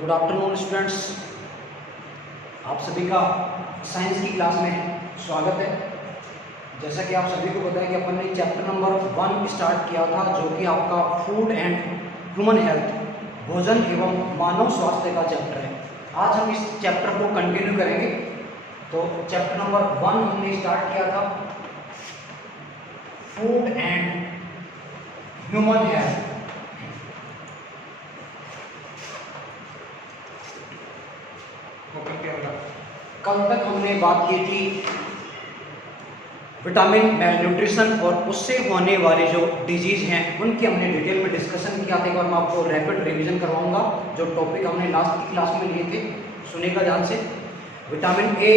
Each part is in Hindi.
गुड आफ्टरनून स्टूडेंट्स, आप सभी का साइंस की क्लास में स्वागत है। जैसा कि आप सभी को पता है कि अपन ने चैप्टर नंबर 1 स्टार्ट किया था, जो कि आपका फूड एंड ह्यूमन हेल्थ, भोजन एवं मानव स्वास्थ्य का चैप्टर है। आज हम इस चैप्टर को कंटिन्यू करेंगे। तो चैप्टर नंबर 1 हमने स्टार्ट किया था, फूड एंड ह्यूमन हेल्थ। कल तक हमने बात की थी विटामिन मेलन्यूट्रिशन और उससे होने वाले जो डिजीज हैं उनकी हमने डिटेल में डिस्कशन किया था। एक बार मैं आपको रैपिड रिवीजन करवाऊंगा जो टॉपिक हमने लास्ट की क्लास में लिए थे, सुनिएगा ध्यान से। विटामिन ए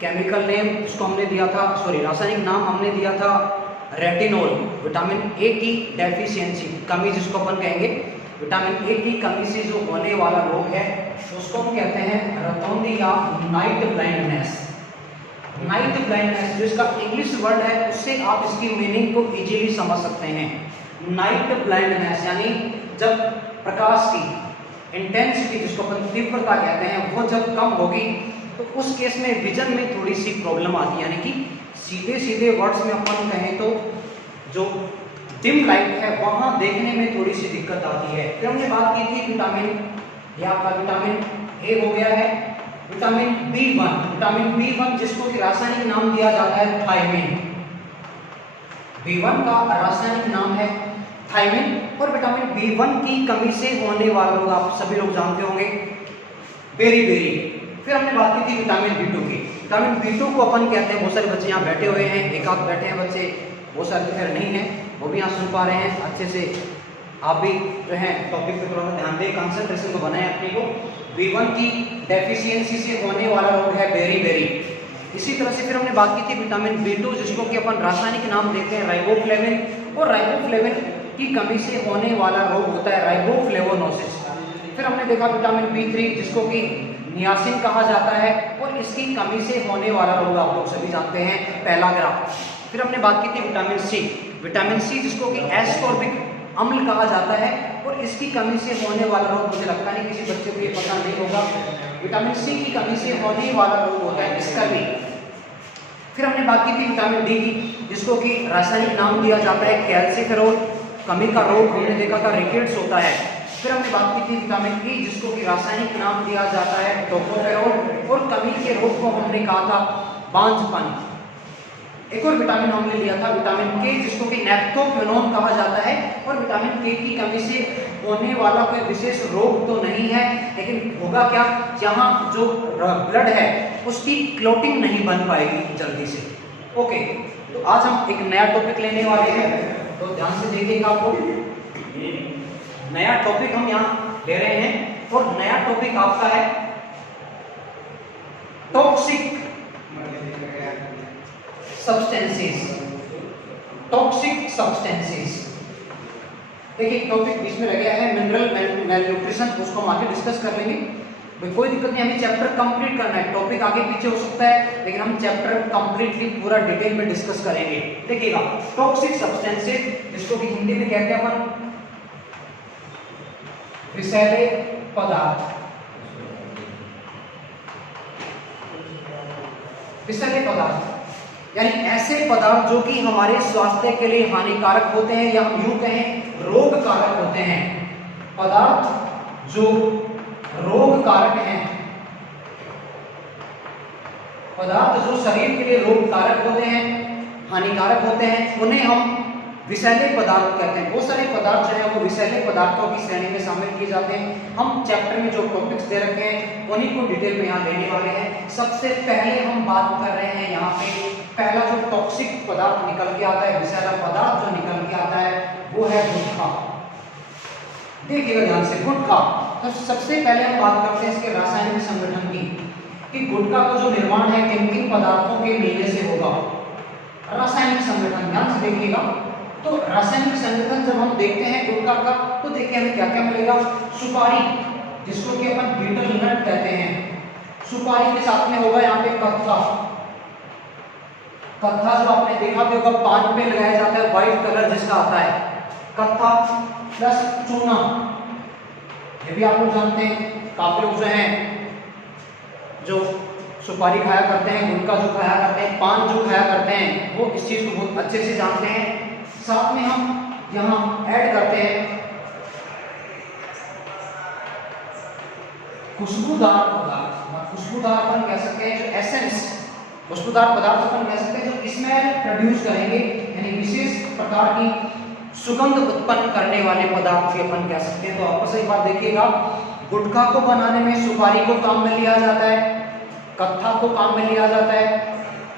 केमिकल नेम उसको हमने दिया था, रासायनिक नाम हमने दिया था रेटिनोल। विटामिन ए की डेफिशिएंसी, कमी जिसको अपन कहेंगे, विटामिन ए की कमी से जो होने वाला रोग है उसको हम कहते हैं रतौंधी या नाइट ब्लाइंडनेस। नाइट ब्लाइंडनेस जो इसका इंग्लिश वर्ड है, उससे आप इसकी मीनिंग को इजीली समझ सकते हैं। नाइट ब्लाइंडनेस यानी जब प्रकाश की इंटेंसिटी, जिसको अपन तीव्रता कहते हैं, वो जब कम होगी तो उस केस में विजन में थोड़ी सी प्रॉब्लम आती है। यानी कि सीधे सीधे वर्ड्स में अपन कहें तो जो डिम लाइट है वहां देखने में थोड़ी सी दिक्कत आती है। फिर हमने बात की थी विटामिन, ये आपका विटामिन ए हो गया है। विटामिन बी1, विटामिन बी1 जिसको कि रासायनिक नाम दिया जाता है थायमिन। बी1 का रासायनिक नाम है थायमिन। और विटामिन बी1 की कमी से होने वाला रोग आप सभी लोग जानते होंगे, बेरी। फिर हमने बात की थी विटामिन बी2 की। विटामिन बी2 को अपन कहते हैं, बहुत सारे बच्चे यहाँ बैठे हुए हैं, एक आध बैठे हैं बच्चे, बहुत सारे खैर नहीं है, वो भी यहाँ सुन पा रहे हैं अच्छे से। आप भी जो है टॉपिक पे थोड़ा सा ध्यान दें, कंसंट्रेशन को बनाएं अपने को। बी1 की डेफिशिएंसी से होने वाला रोग है बेरी। इसी तरह से फिर हमने बात की थी विटामिन बी2 जिसको कि अपन रासायनिक नाम देते हैं राइबोफ्लेविन, और राइबोफ्लेविन की कमी से होने वाला रोग होता है राइबोफ्लेवोनोसिस। फिर हमने देखा विटामिन बी3 जिसको कि नियासिन कहा जाता है, और इसकी कमी से होने वाला रोग आप लोग सभी जानते हैं पेलाग्रा। फिर हमने बात की थी विटामिन सी जिसको कि एस्कॉर्बिक अम्ल कहा जाता है, और इसकी कमी से होने वाला रोग, मुझे लगता नहीं किसी बच्चे को ये पता नहीं होगा, विटामिन सी की कमी से होने वाला रोग होता है स्कर्वी। फिर हमने बात की थी विटामिन डी की जिसको कि रासायनिक नाम दिया जाता है कैल्सिफेरॉल। कमी का रोग हमने देखा था रिकेट्स होता है। फिर हमने बात की थी विटामिन ई जिसको कि रासायनिक नाम दिया जाता है टोकोफेरॉल, और कमी के रोग को हमने कहा था बांझपन। एक और विटामिन हमने लिया था विटामिन के जिसको कि नेप्थोक्विनोन कहा जाता है, और विटामिन के की कमी से होने वाला कोई विशेष रोग तो नहीं है, लेकिन होगा क्या, जहां जो ब्लड है उसकी क्लॉटिंग नहीं बन पाएगी जल्दी से। ओके, तो आज हम एक नया टॉपिक लेने वाले हैं, तो ध्यान से देखिएगा। आपको नया टॉपिक हम यहाँ ले रहे हैं, और नया टॉपिक आपका है टॉक्सिक सब्सटेंसेस। देखिए टॉपिक बीच में रह गया है मिनरल मेलन्यूट्रिशन, उसको हम आगे डिस्कस कर लेंगे। भाई कोई दिक्कत नहीं, हमें चैप्टर कंप्लीट करना है। टॉपिक आगे पीछे हो सकता है, लेकिन हम चैप्टर कंप्लीटली पूरा डिटेल में डिस्कस करेंगे। देखिएगा टॉक्सिक सब्सटेंसेस जिसको कि हिंदी में कहते हैं अपन विषैले पदार्थ। विषैले पदार्थ यानी ऐसे पदार्थ जो कि हमारे स्वास्थ्य के लिए हानिकारक होते हैं, या हम यूं कहें रोग कारक होते हैं। पदार्थ जो रोग कारक हैं, पदार्थ जो शरीर के लिए रोग कारक होते हैं, हानिकारक होते हैं, उन्हें हम विषैले पदार्थ कहते हैं। बहुत सारे पदार्थ जो है वो विषैले पदार्थों की श्रेणी में शामिल किए जाते हैं। हम चैप्टर में जो टॉपिक्स दे रखे हैं उन्हीं को डिटेल में यहाँ लेने वाले हैं। सबसे पहले हम बात कर रहे हैं यहाँ पे, पहला जो टॉक्सिक पदार्थ निकल के आता है, विषैला पदार्थ जो निकल के आता है वो है गुटखा। देखिएगा ध्यान से, गुटखा। तो सबसे पहले हम बात करते हैं इसके रासायनिक संगठन की, कि गुटखा का जो निर्माण है किन किन पदार्थों के मिलने से होगा। रासायनिक संगठन ध्यान से देखिएगा। तो रासायनिक संगठन जब हम देखते हैं गुटखा का, तो देखिए हमें क्या क्या मिलेगा। सुपारी जिसको कि अपन बीटल नट कहते हैं, सुपारी के साथ में होगा यहाँ पे कत्था। कत्था जो आपने देखा भी होगा पान पे लगाया जाता है, व्हाइट कलर जिसका आता है, कत्था प्लस चूना। ये भी आप लोग जानते हैं। काफी लोग जो हैं जो सुपारी खाया करते हैं, गुटखा जो खाया करते हैं, पान जो खाया करते हैं, वो इस चीज को बहुत अच्छे से जानते हैं। साथ में हम यहाँ ऐड करते हैं खुशबूदार पदार्थ, खुशबूदार अपन कह सकते हैं, जो एसेंस, खुशबूदार पदार्थ अपन कह सकते हैं जो स्मेल प्रोड्यूस करेंगे, यानी विशेष प्रकार की सुगंध उत्पन्न करने वाले पदार्थ भी अपन कह सकते हैं। तो आपस एक बात देखिएगा, गुटखा को बनाने में सुपारी को काम में लिया जाता है, कत्था को काम में लिया जाता है,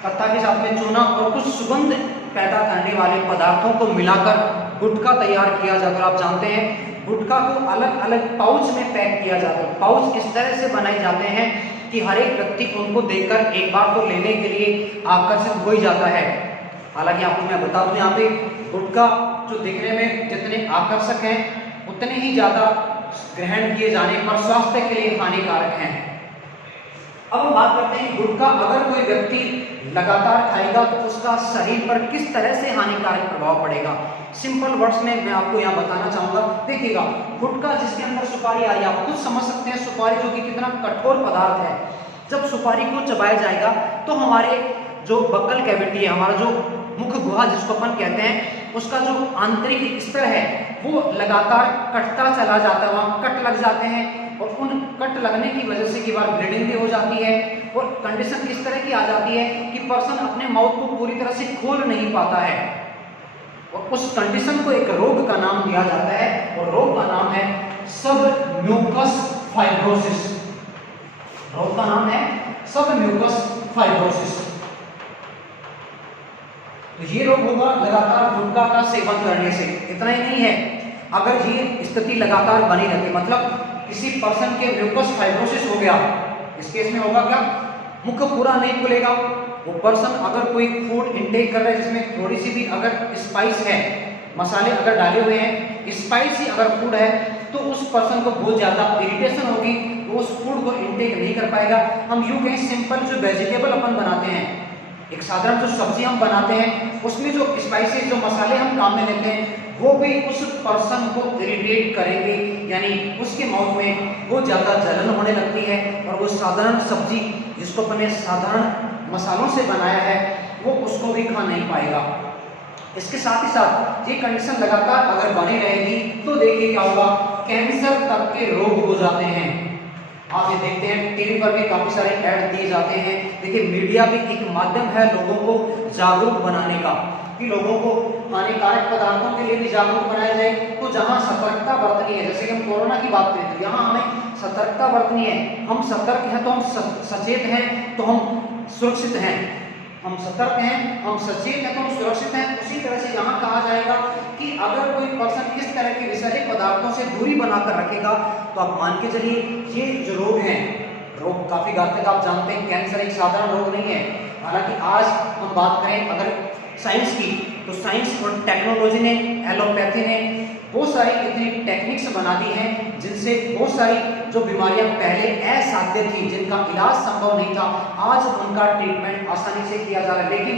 कत्था के साथ में चूना और कुछ सुगंध पैदा करने वाले पदार्थों को मिलाकर गुटखा तैयार किया जाता है। आप जानते हैं गुटखा को अलग अलग पाउच में पैक किया जाता है। पाउच इस तरह से बनाए जाते हैं कि हर एक व्यक्ति उनको देखकर एक बार तो लेने के लिए आकर्षित हो ही जाता है। हालांकि आपको मैं बता दूं, यहाँ पे गुटखा जो दिखने में जितने आकर्षक हैं उतने ही ज्यादा ग्रहण किए जाने पर स्वास्थ्य के लिए हानिकारक हैं। अब हम बात करते हैं गुटखा अगर कोई व्यक्ति लगातार खाएगा तो उसका शरीर पर किस तरह से हानिकारक प्रभाव पड़ेगा। सिंपल वर्ड्स में मैं आपको यहाँ बताना चाहूंगा। देखिएगा, गुटखा जिसके अंदर सुपारी आ रही है, आप खुद समझ सकते हैं सुपारी जो कि कितना कठोर पदार्थ है। जब सुपारी को चबाया जाएगा तो हमारे जो बक्कल कैविटी है, हमारा जो मुख गुहा जिसको अपन कहते हैं, उसका जो आंतरिक स्तर है वो लगातार कटता चला जाता है, वहाँ कट लग जाते हैं और उन कट लगने की वजह से कई बार ब्लीडिंग भी हो जाती है और कंडीशन किस तरह की आ जाती है कि पर्सन अपने माउथ को पूरी तरह से खोल नहीं पाता है और उस कंडीशन को एक रोग का नाम दिया जाता है और रोग का नाम है सबम्यूकस फाइब्रोसिस। रोग का नाम है सबम्यूकस फाइब्रोसिस। तो ये रोग होगा लगातार गुटखा का सेवन करने से। इतना ही नहीं है, अगर ये स्थिति लगातार बनी रहती, मतलब किसी पर्सन के म्यूकस फाइब्रोसिस हो गया, इस केस में होगा क्या, मुख पूरा नहीं खुलेगा। वो पर्सन अगर कोई फूड इंटेक कर रहा है जिसमें थोड़ी सी भी अगर स्पाइस है, मसाले अगर डाले हुए हैं, स्पाइसी अगर फूड है, तो उस पर्सन को बहुत ज़्यादा इरिटेशन होगी, वो उस फूड को इंटेक नहीं कर पाएगा। हम यूँ कहें सिंपल जो वेजिटेबल अपन बनाते हैं, एक साधारण जो सब्जी हम बनाते हैं, उसमें जो स्पाइसेस जो मसाले हम काम में लेते हैं वो भी उस पर्सन को इरिटेट करेंगे, यानी उसके माउथ में वो ज़्यादा जलन होने लगती है और वो साधारण सब्जी जिसको अपने साधारण मसालों से बनाया है वो उसको भी खा नहीं पाएगा। इसके साथ ही साथ ये कंडीशन लगातार अगर बनी रहेगी तो देखिए क्या होगा, कैंसर तक के रोग हो जाते हैं। आप ये देखते हैं टीवी पर भी काफी सारे ऐड दिए जाते हैं। देखिए, मीडिया भी एक माध्यम है लोगों को जागरूक बनाने का, कि लोगों को हानिकारक पदार्थों के लिए भी जागरूक बनाया जाए। तो जहां सतर्कता बरतनी है, जैसे कि हम कोरोना की बात करें तो यहाँ हमें सतर्कता बरतनी है। हम सतर्क हैं तो हम सचेत हैं तो हम सुरक्षित हैं, हम सतर्क हैं, हम सचेत हैं तो हम सुरक्षित हैं। उसी तरह से यहाँ कहा जाएगा कि अगर कोई पर्सन इस तरह के विषैले पदार्थों से दूरी बनाकर रखेगा तो आप मान के चलिए ये जो रोग हैं, रोग काफी घातक, आप जानते हैं कैंसर एक साधारण रोग नहीं है। हालांकि आज हम बात करें अगर साइंस की, तो साइंस और टेक्नोलॉजी ने, एलोपैथी ने बहुत सारी इतनी टेक्निक्स बना दी हैं जिनसे बहुत सारी जो बीमारियां पहले असाध्य थी, जिनका इलाज संभव नहीं था, आज उनका ट्रीटमेंट आसानी से किया जा रहा है। लेकिन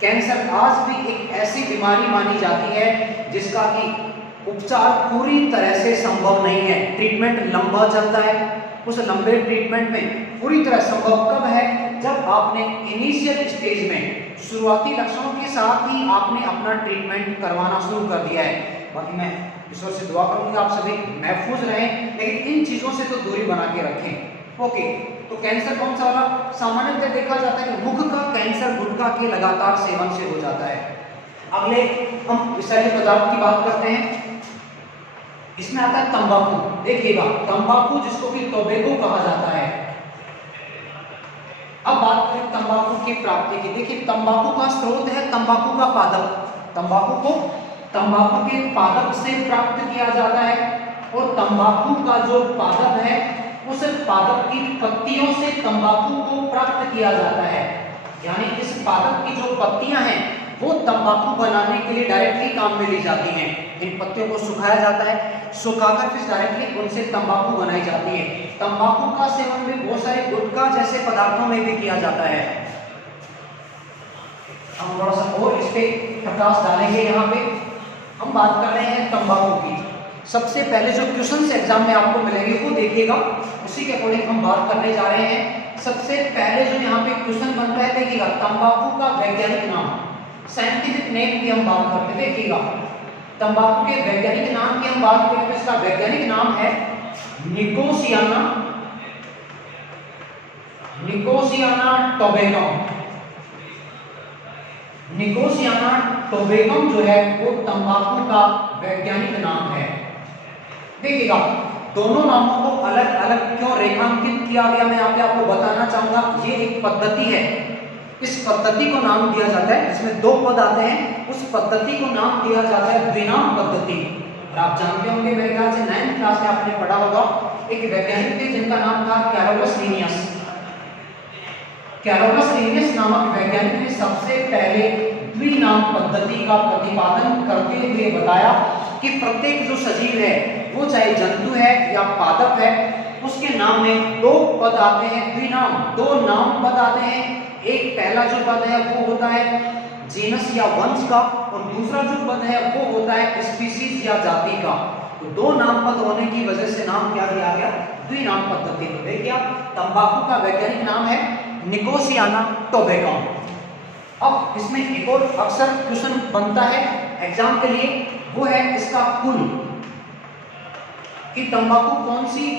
कैंसर आज भी एक ऐसी बीमारी मानी जाती है जिसका कि उपचार पूरी तरह से संभव नहीं है। ट्रीटमेंट लंबा चलता है। उस लंबे ट्रीटमेंट में पूरी तरह संभव कब है, जब आपने इनिशियल स्टेज में शुरुआती लक्षणों के साथ ही आपने अपना ट्रीटमेंट करवाना शुरू कर दिया है। बाकी मैं ईश्वर से दुआ करूंगा आप सभी महफूज रहें, लेकिन इन चीजों से तो दूरी बना के रखें। ओके, तो कैंसर कौन सा वाला? सामान्यतः देखा जाता है कि मुख का कैंसर गुटखा के लगातार सेवन से हो जाता है। अगले हम विषैले पदार्थ की बात करते हैं, इसमें आता है तंबाकू। देखिएगा, तंबाकू जिसको कि टोबैको कहा जाता है। अब बात करें तंबाकू की प्राप्ति की। देखिए, तंबाकू का स्रोत है तंबाकू का पादप। तंबाकू को तंबाकू के पादप से प्राप्त किया जाता है और तंबाकू का जो पादप है उस पादप की पत्तियों से तंबाकू को प्राप्त किया जाता है। यानी इस पादप की जो पत्तियां हैं वो तंबाकू बनाने के लिए डायरेक्टली काम में ली जाती हैं। इन पत्तियों को सुखाया जाता है, सुखाकर फिर डायरेक्टली उनसे तंबाकू बनाई जाती है। तंबाकू का सेवन भी बहुत सारे गुटखा जैसे पदार्थों में भी किया जाता है। हम थोड़ा सा और इस पे प्रकाश डालेंगे। यहाँ पे हम बात कर रहे हैं तंबाकू की। सबसे पहले जो क्वेश्चन एग्जाम में आपको मिलेंगे वो देखिएगा, उसी के अकॉर्डिंग हम बात करने जा रहे हैं। सबसे पहले जो यहाँ पे क्वेश्चन बनता है देखिएगा, तंबाकू का वैज्ञानिक नाम, साइंटिफिक नेम की हम बात करते हैं। देखिएगा तंबाकू के वैज्ञानिक नाम की हम बात करें तो इसका वैज्ञानिक नाम है निकोसियाना, निकोसियाना टोबैकम। निकोसियाना टोबैकम जो है वो तंबाकू का वैज्ञानिक नाम है। देखिएगा दोनों नामों को अलग अलग क्यों रेखांकित किया गया, मैं यहाँ पे आपको बताना चाहूंगा। ये एक पद्धति है, इस पद्धति को नाम दिया जाता है, जिसमें दो पद आते हैं, उस पद्धति को नाम दिया जाता है द्विनाम पद्धति। और आप जानते होंगे, मेरे ख्याल से 9th क्लास में आपने पढ़ा होगा, एक वैज्ञानिक थे जिनका नाम था कैरोलस लीनियस। कैरोलस लीनियस नामक वैज्ञानिक ने सबसे पहले द्विनाम पद्धति का प्रतिपादन करते हुए बताया कि प्रत्येक जो सजीव है, वो चाहे जंतु है या पादप है, उसके नाम में दो पद आते हैं द्विनाम, दो नाम पद आते हैं। एक पहला जो पद है वो होता है जीनस या वंश का, और दूसरा जो पद है वो होता है स्पीशीज या जाति का। तो दो नाम पद होने की वजह से नाम क्या दिया गया, द्विनाम पद्धति। तो देखिए आप, तंबाकू का वैज्ञानिक नाम है निकोसियाना टोबैकम। अब इसमें एक और अक्सर क्वेश्चन बनता है एग्जाम के लिए, वो है इसका कुल, कि तंबाकू कौन सी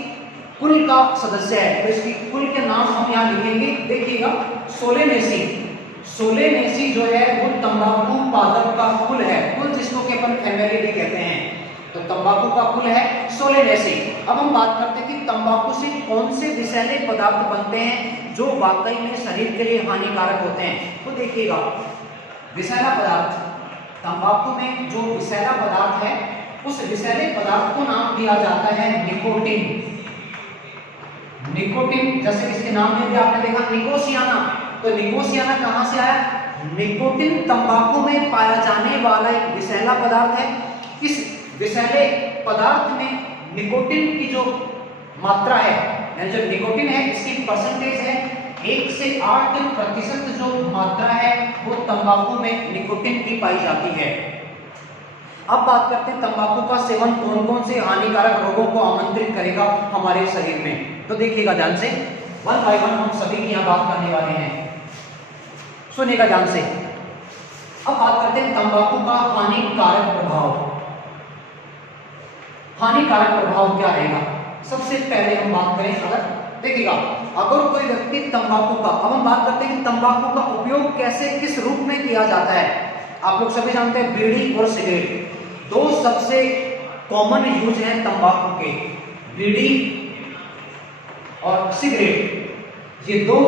कुल का सदस्य है। तो इसकी कुल के नाम हम यहाँ लिखेंगे। देखिएगा सोलेनेसी, सोलेनेसी जो है वो तंबाकू पादप का कुल है, कुल जिसको कि अपन फैमिली भी कहते हैं। तो तंबाकू का कुल है सोलेनेसी। अब हम बात करते हैं कि तंबाकू से कौन से विषैले पदार्थ बनते हैं जो वाकई में शरीर के लिए हानिकारक होते हैं। तो देखिएगा विषैला पदार्थ, तंबाकू में जो विषैला पदार्थ है, उस विषैले पदार्थ को नाम दिया जाता है निकोटिन। निकोटिन, जैसे इसके नाम में भी आपने देखा निकोसियाना, तो निकोसियाना कहां से आया, निकोटिन तंबाकू में पाया जाने वाला एक विषैला पदार्थ है। इस विषैले पदार्थ में निकोटिन की जो मात्रा है, यानी जो निकोटिन है, इसकी परसेंटेज है 1 से 8% जो मात्रा है वो तंबाकू में निकोटिन की पाई जाती है। अब बात करते हैं तंबाकू का सेवन कौन कौन से हानिकारक रोगों को आमंत्रित करेगा हमारे शरीर में। तो देखिएगा ध्यान से, वन बाय वन हम सभी की यहाँ बात करने वाले हैं, सुनिएगा ध्यान से। अब बात करते हैं तंबाकू का हानिकारक प्रभाव। हानिकारक प्रभाव क्या रहेगा, सबसे पहले हम बात करें, अगर देखिएगा अगर कोई व्यक्ति तंबाकू का, अब हम बात करते हैं कि तंबाकू का उपयोग कैसे किस रूप में किया जाता है। आप लोग सभी जानते हैं बीड़ी और सिगरेट दो सबसे कॉमन यूज हैं तंबाकू के, बीड़ी और सिगरेट। ये दो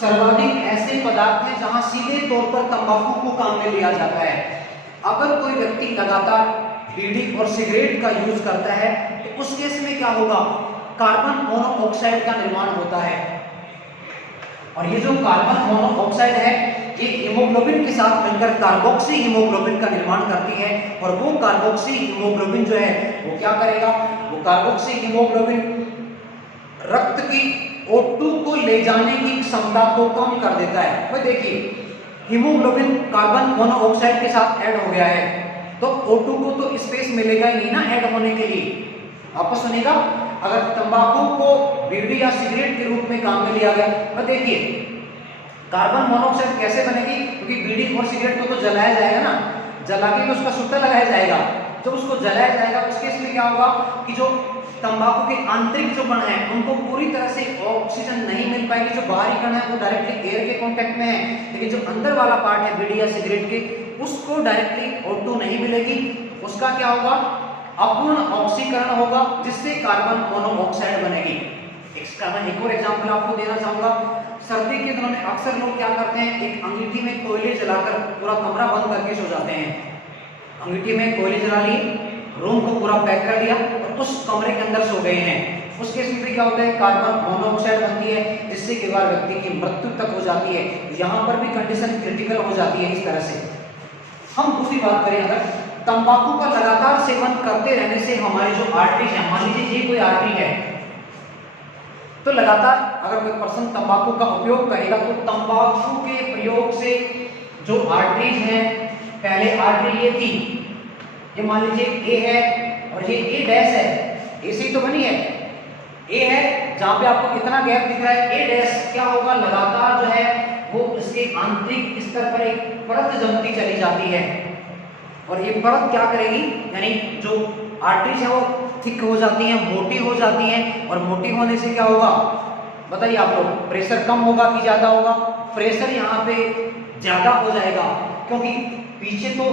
सर्वाधिक ऐसे पदार्थ हैं जहां सीधे तौर पर तंबाकू को काम में लिया जाता है। अगर कोई व्यक्ति लगातार बीड़ी और सिगरेट का यूज करता है तो उस केस में क्या होगा, कार्बन मोनोऑक्साइड का निर्माण होता है। और ये जो कार्बन मोनोऑक्साइड है, ये हीमोग्लोबिन के साथ मिलकर कार्बोक्सी हीमोग्लोबिन का निर्माण करती है। और वो कार्बोक्सी हीमोग्लोबिन जो है वो क्या करेगा, वो कार्बोक्सी हीमोग्लोबिन रक्त की O2 को ले जाने की क्षमता को कम कर देता है। तो देखिए हीमोग्लोबिन कार्बन मोनोऑक्साइड के साथ ऐड हो गया है, तो O2 को तो स्पेस मिलेगा ही नहीं ना ऐड होने के लिए। आपको सुनेगा, अगर तंबाकू को बीड़ी या सिगरेट के रूप में काम में लिया गया, तो देखिए कार्बन मोनोऑक्साइड कैसे बनेगी, क्योंकि बीड़ी और सिगरेट को तो जलाया जाएगा ना, जला के तो उसका सुट्टा लगाया जाएगा। जब उसको जलाया जाएगा उस केस में क्या होगा कि जो तंबाकू के आंतरिक जो कण है उनको पूरी तरह से ऑक्सीजन नहीं मिल पाएगी। जो बाहरी कण है वो डायरेक्टली एयर के कांटेक्ट में है, लेकिन जो अंदर वाला पार्ट है बीड़ी या सिगरेट के, उसको डायरेक्टली O2 नहीं मिलेगी। उसका क्या होगा, अपूर्ण ऑक्सीकरण होगा, जिससे कार्बन मोनोऑक्साइड बनेगी। इसका मैं एक और एग्जांपल आपको देना चाहूंगा। सर्दी के दिनों में अक्सर लोग क्या करते हैं, एक अंगीठी में कोयले जलाकर पूरा कमरा बंद करके सो जाते हैं। अंगीठी में कोयले जला लिए, रूम को पूरा पैक कर दिया और उस कमरे के अंदर सो गए हैं। उस केस में क्या होता है, कार्बन मोनोऑक्साइड बनती है, जिससे कई बार व्यक्ति की मृत्यु तक हो जाती है। यहाँ पर भी कंडीशन क्रिटिकल हो जाती है इस तरह से। हम दूसरी बात करें, अगर तंबाकू का लगातार सेवन करते रहने से हमारी जो आर्टरीज है, मान लीजिए ये कोई आर्टरी है, तो लगातार अगर कोई पर्सन तंबाकू का उपयोग करेगा तो तंबाकू के प्रयोग से जो आर्टरीज हैं, पहले आर्टरी ये थी, ये मान लीजिए ए है और ये ए डैश है, ए से ही तो बनी है, ए है जहां पे आपको कितना गैप दिख रहा है, ए डैश क्या होगा, लगातार जो है वो इसके आंतरिक स्तर पर एक परत जमती चली जाती है और ये परत क्या करेगी, यानी जो आर्टरीज है वो थिक हो जाती हैं, मोटी हो जाती हैं और मोटी होने से क्या होगा बताइए आप लोग, प्रेशर कम होगा कि ज्यादा होगा, प्रेशर यहाँ पे ज्यादा हो जाएगा क्योंकि पीछे तो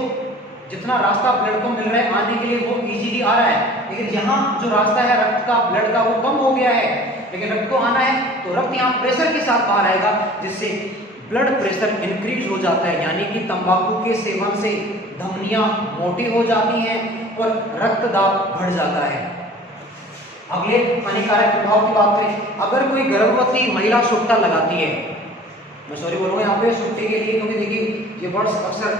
जितना रास्ता ब्लड को मिल रहा है आने के लिए वो इजीली आ रहा है, लेकिन यहाँ जो रास्ता है रक्त का, ब्लड का, वो कम हो गया है, लेकिन रक्त को आना है तो रक्त यहाँ प्रेशर के साथ बाहर आएगा जिससे ब्लड प्रेशर इंक्रीज हो जाता है, यानी कि तंबाकू के सेवन से धमनियां मोटी हो जाती हैं और रक्त दाब बढ़ जाता है। अगले हानिकारक प्रभाव की बात करें, अगर कोई गर्भवती महिला सुट्टा लगाती है, मैं सॉरी बोलूँगा यहाँ पे सुट्टे के लिए क्योंकि देखिए ये वर्ड्स अक्सर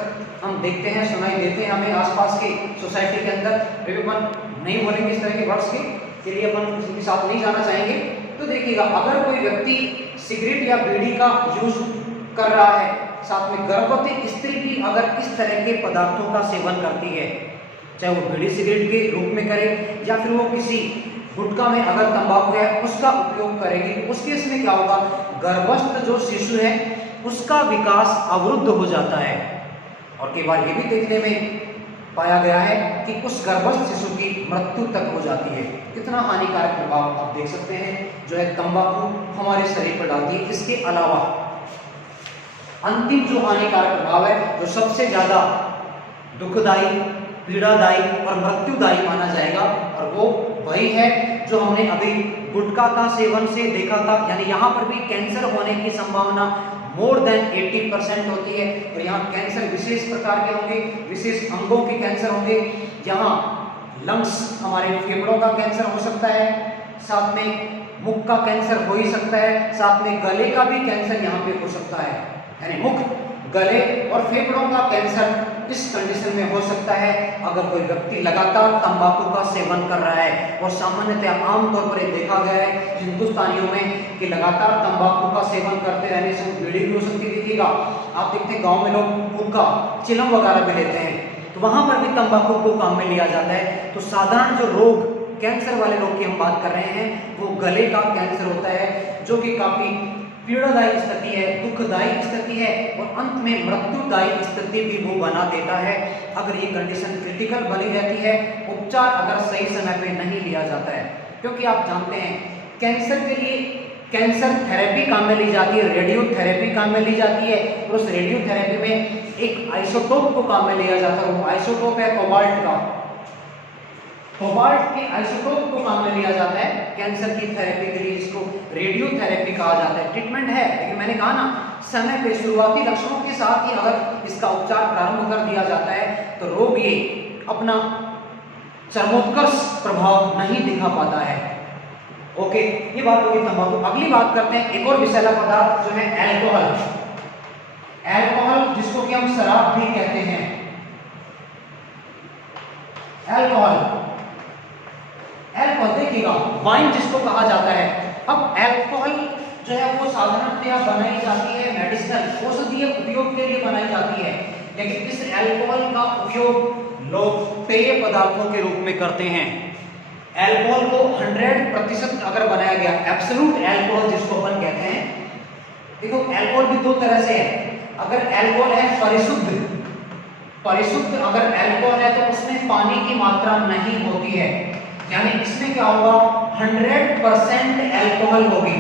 हम देखते हैं, सुनाई देते हैं हमें आसपास के सोसाइटी के अंदर, फिर अपन नहीं बोलेंगे इस तरह के वर्ड्स के लिए, अपन किसी के साथ नहीं जाना चाहेंगे। तो देखिएगा अगर कोई व्यक्ति सिगरेट या बीड़ी का यूज कर रहा है, साथ में गर्भवती स्त्री भी अगर इस तरह के पदार्थों का सेवन करती है, चाहे वो बीड़ी सिगरेट के रूप में करे या फिर वो किसी गुटखा में अगर तंबाकू है उसका उपयोग करेगी, उस केस में क्या होगा, गर्भस्थ जो शिशु है उसका विकास अवरुद्ध हो जाता है और कई बार ये भी देखने में पाया गया है कि उस गर्भस्थ शिशु की मृत्यु तक हो जाती है। कितना हानिकारक प्रभाव आप देख सकते हैं जो है तंबाकू हमारे शरीर पर डालती है। इसके अलावा अंतिम जो हानिकारक प्रभाव है, जो सबसे ज्यादा दुखदाई, पीड़ादायी और मृत्युदायी माना जाएगा, और वो वही है जो हमने अभी गुटखा का सेवन से देखा था, यानी यहाँ पर भी कैंसर होने की संभावना मोर देन 80% होती है और यहाँ कैंसर विशेष प्रकार के होंगे, विशेष अंगों के कैंसर होंगे, यहाँ लंग्स हमारे फेफड़ों का कैंसर हो सकता है, साथ में मुख का कैंसर हो ही सकता है, साथ में गले का भी कैंसर यहाँ पे हो सकता है, यानी मुख, गले और फेफड़ों का कैंसर इस कंडीशन में हो सकता है अगर कोई व्यक्ति लगातार तंबाकू का सेवन कर रहा है। और सामान्यतः आमतौर पर देखा गया है हिंदुस्तानियों में कि लगातार तंबाकू का सेवन करते रहने से बीड़ी भी हो सकती है। देखिएगा आप देखते हैं गांव में लोग हुक्का, चिलम वगैरह भी लेते हैं, तो वहां पर भी तंबाकू को काम में लिया जाता है। तो साधारण जो रोग, कैंसर वाले रोग की हम बात कर रहे हैं, वो गले का कैंसर होता है जो कि काफी पीड़ादायी स्थिति है, दुखदायी स्थिति है और अंत में मृत्युदायी स्थिति भी वो बना देता है अगर ये कंडीशन क्रिटिकल बनी रहती है, उपचार अगर सही समय पे नहीं लिया जाता है। क्योंकि आप जानते हैं कैंसर के लिए कैंसर थेरेपी काम में ली जाती है, रेडियोथेरेपी काम में ली जाती है और उस रेडियोथेरेपी में एक आइसोटोप को काम में लिया जाता है, वो आइसोटोप है कोबाल्ट का, कोबाल्ट के आइसोटोप को काम में लिया जाता है कैंसर की थेरेपी के लिए, इसको रेडियोथेरेपी कहा जाता है। ट्रीटमेंट है, लेकिन मैंने कहा ना समय पे शुरुआती लक्षणों के साथ ही अगर इसका उपचार प्रारंभ कर दिया जाता है तो रोग ये अपना चरमोत्कर्ष प्रभाव नहीं दिखा पाता है। ओके, ये बात होगी तंबाकू। अगली बात करते हैं एक और विषैला पदार्थ जो है एल्कोहल। एल्कोहल जिसको कि हम शराब भी कहते हैं, एल्कोहल देखिएगा वाइन जिसको कहा जाता है। अब एल्कोहल जो है वो साधारणतया बनाई जाती है मेडिसिनल औषधीय उपयोग के लिए बनाई जाती है, लेकिन इस एल्कोहल का उपयोग लोग पेय पदार्थों के रूप में करते हैं। एल्कोहल को 100% अगर बनाया गया, एब्सोल्यूट एल्कोहल जिसको अपन कहते हैं, देखो एल्कोहल भी दो तरह से है। अगर एल्कोहल है परिशुद्ध अगर एल्कोहल है तो उसमें पानी की मात्रा नहीं होती है, यानी इसमें क्या होगा 100% एल्कोहल होगी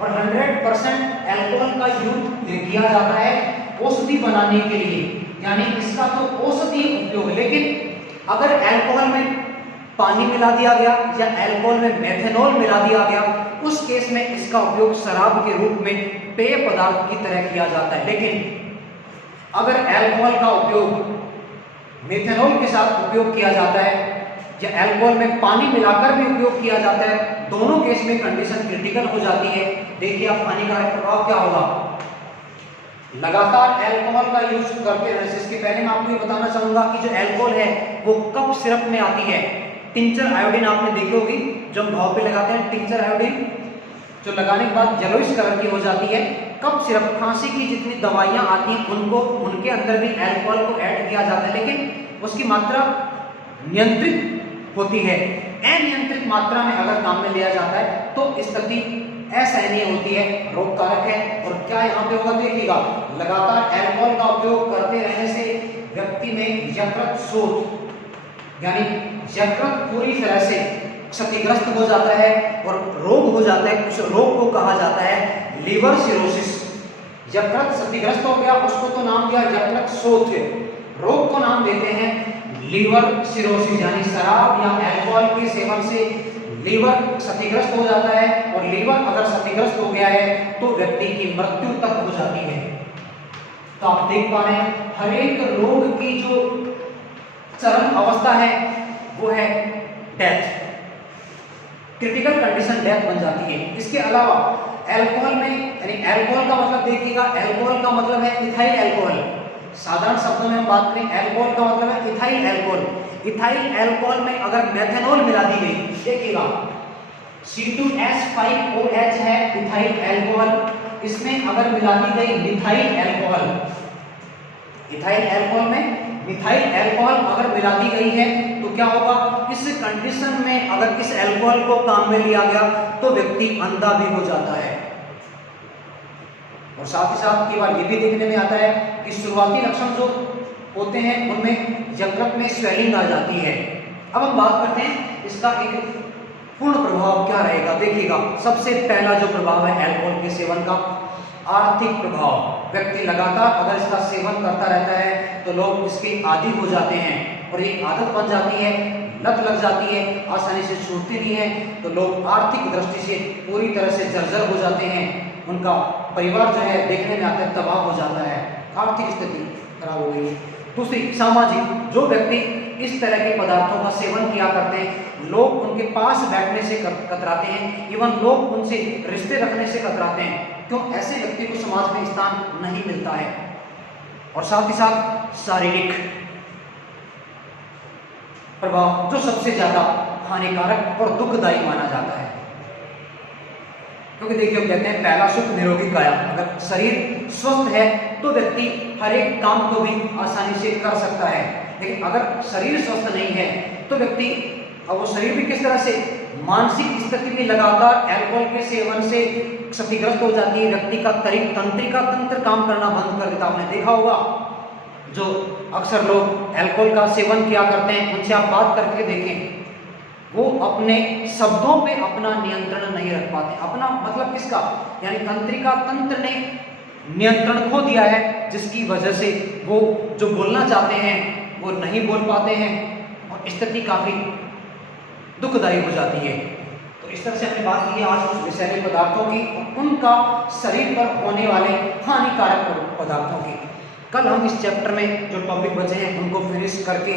और 100% एल्कोहल का यूज किया जाता है औषधि बनाने के लिए, यानी इसका तो औषधि उपयोग। लेकिन अगर एल्कोहल में पानी मिला दिया गया या एल्कोहल में मेथनॉल मिला दिया गया, उस केस में इसका उपयोग शराब के रूप में पेय पदार्थ की तरह किया जाता है। लेकिन अगर एल्कोहल का उपयोग मेथनॉल के साथ उपयोग किया जाता है या एल्कोहल में पानी मिलाकर भी उपयोग किया जाता है, दोनों केस में कंडीशन क्रिटिकल हो जाती है। देखिए आप हानिकारक प्रभाव क्या होगा, लगातार एल्कोहल का यूज करते रहने से। इसके पहले मैं आपको ये बताना चाहूंगा कि जो एल्कोहल है वो कप सिरप में आती है। टिंचर आयोडीन आपने देखी होगी, जो हम घाव पे लगाते हैं, टिंचर आयोडीन जो लगाने के बाद येलोइश कलर की हो जाती है। कप सिरप, खांसी की जितनी दवाइयां आती हैं उनको, उनके अंदर भी एल्कोहल को ऐड किया जाता है, लेकिन उसकी मात्रा नियंत्रित होती है। अनियंत्रित मात्रा में अगर काम में लिया जाता है तो स्थिति असहनीय होती है, रोग कारक है। और क्या यहाँ पे होगा देखिएगा, लगातार अल्कोहल का उपयोग करते रहने से व्यक्ति में यकृत शोथ यानी यकृत पूरी तरह से क्षतिग्रस्त हो जाता है और रोग हो जाता है। उस रोग को कहा जाता है लीवर सिरोसिस। यकृत क्षतिग्रस्त हो गया, उसको तो नाम दिया यकृत शोथ, रोग को नाम देते हैं लीवर सिरोसिस, यानी शराब या अल्कोहल के सेवन से लीवर क्षतिग्रस्त हो जाता है। और लीवर अगर क्षतिग्रस्त हो गया है तो व्यक्ति की मृत्यु तक हो जाती है। तो आप देख पा रहे हैं हर एक रोग की जो चरम अवस्था है वो है डेथ, क्रिटिकल कंडीशन डेथ बन जाती है। इसके अलावा अल्कोहल में, यानी अल्कोहल का मतलब देखिएगा, अल्कोहल का मतलब है इथाइल अल्कोहल। साधारण शब्दों में हम बात करें, अल्कोहल का मतलब है इथाइल अल्कोहल। इथाइल अल्कोहल में अगर मेथनॉल मिला दी गई, देखिएगा C2H5OH है इथाइल अल्कोहल, इसमें अगर मिला दी गई मिथाइल अल्कोहल, इथाइल अल्कोहल में मिथाइल अल्कोहल अगर मिला दी गई है तो क्या होगा, इस कंडीशन में अगर इस अल्कोहल को काम में लिया गया तो व्यक्ति अंधा भी हो जाता है। और साथ ही साथ कई बार ये भी देखने में आता है कि शुरुआती लक्षण जो होते हैं उनमें यकृत में स्वेलिंग आ जाती है। अब हम बात करते हैं इसका एक पूर्ण प्रभाव क्या रहेगा। देखिएगा सबसे पहला जो प्रभाव है अल्कोहल के सेवन का, आर्थिक प्रभाव। व्यक्ति लगातार अगर इसका सेवन करता रहता है तो लोग इसके आदी हो जाते हैं और ये आदत बन जाती है, लत लग जाती है, आसानी से छूटती नहीं है। तो लोग आर्थिक दृष्टि से पूरी तरह से जर्जर हो जाते हैं, उनका परिवार जो है देखने में आता है तबाह हो जाता है, आर्थिक स्थिति खराब हो गई है। दूसरी सामाजिक, जो व्यक्ति इस तरह के पदार्थों का सेवन किया करते हैं लोग उनके पास बैठने से कतराते हैं, इवन लोग उनसे रिश्ते रखने से कतराते हैं, क्यों, ऐसे व्यक्ति को समाज में स्थान नहीं मिलता है। और साथ ही साथ शारीरिक प्रभाव जो सबसे ज्यादा हानिकारक और दुखदायी माना जाता है, क्योंकि देखिए कहते हैं पहला सुख निरोगी काया। अगर शरीर स्वस्थ है तो व्यक्ति हर एक काम को भी आसानी से कर सकता है, लेकिन अगर शरीर स्वस्थ नहीं है तो व्यक्ति, और वो शरीर भी किस तरह से, मानसिक स्थिति में लगातार अल्कोहल के सेवन से क्षतिग्रस्त हो जाती है। व्यक्ति का तंत्रिका तंत्र काम करना बंद कर देता। आपने देखा होगा जो अक्सर लोग अल्कोहल का सेवन किया करते हैं उनसे आप बात करके देखें, वो अपने शब्दों पे अपना नियंत्रण नहीं रख पाते। अपना मतलब किसका, यानी तंत्रिका तंत्र ने नियंत्रण खो दिया है, जिसकी वजह से वो जो बोलना चाहते हैं वो नहीं बोल पाते हैं और स्थिति काफी दुखदायी हो जाती है। तो इस तरह से हमने बात की आज उस विषैले पदार्थों की और उनका शरीर पर होने वाले हानिकारक पदार्थों की। कल हम इस चैप्टर में जो टॉपिक बचे हैं उनको फिनिश करके,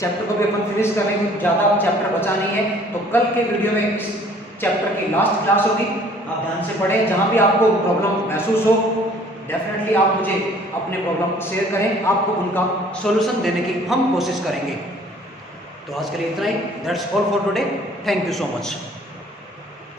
चैप्टर को भी अपन फिनिश कर लेंगे, ज़्यादा चैप्टर बचा नहीं है। तो कल के वीडियो में इस चैप्टर की लास्ट क्लास होगी, आप ध्यान से पढ़ें। जहाँ भी आपको प्रॉब्लम महसूस हो डेफिनेटली आप मुझे अपने प्रॉब्लम शेयर करें, आपको उनका सॉल्यूशन देने की हम कोशिश करेंगे। तो आज के लिए इतना ही। That's all for today. Thank you so much.